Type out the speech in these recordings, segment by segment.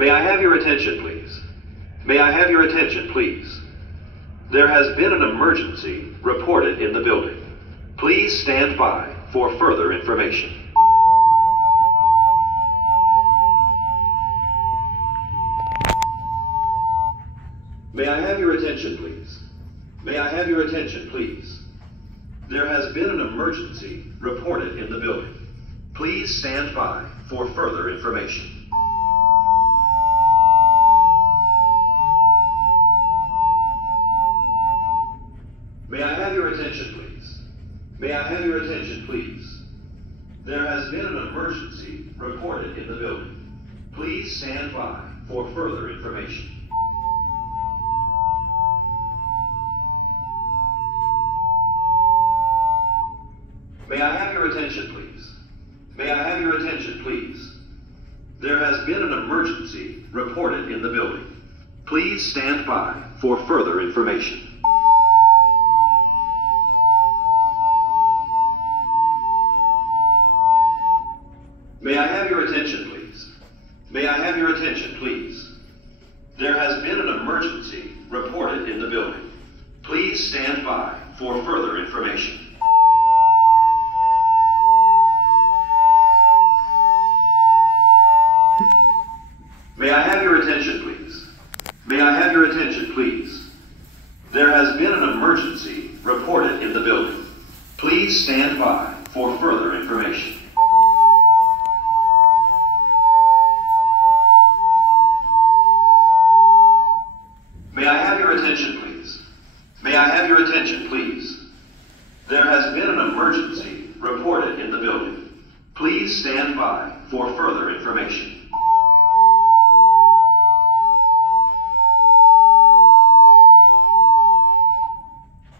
May I have your attention, please? May I have your attention, please? There has been an emergency reported in the building. Please stand by for further information. May I have your attention, please? May I have your attention, please? There has been an emergency reported in the building. Please stand by for further information. May I have your attention, please? May I have your attention, please? There has been an emergency reported in the building. Please stand by for further information. May I have your attention, please? May I have your attention, please? There has been an emergency reported in the building. Please stand by for further information. May I have your attention, please? May I have your attention, please? There has been an emergency reported in the building. Please stand by for further information. May I have your attention, please? May I have your attention, please? There has been an emergency reported in the building. Please stand by for further information. May I have your attention, please? May I have your attention, please? There has been an emergency reported in the building. Please stand by for further information.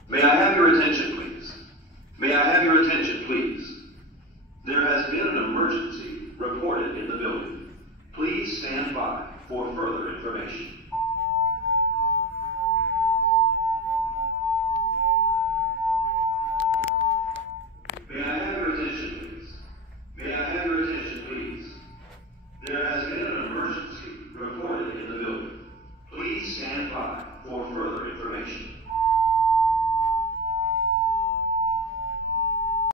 May I have your attention, please? May I have your attention, please? There has been an emergency reported in the building. Please stand by for further information.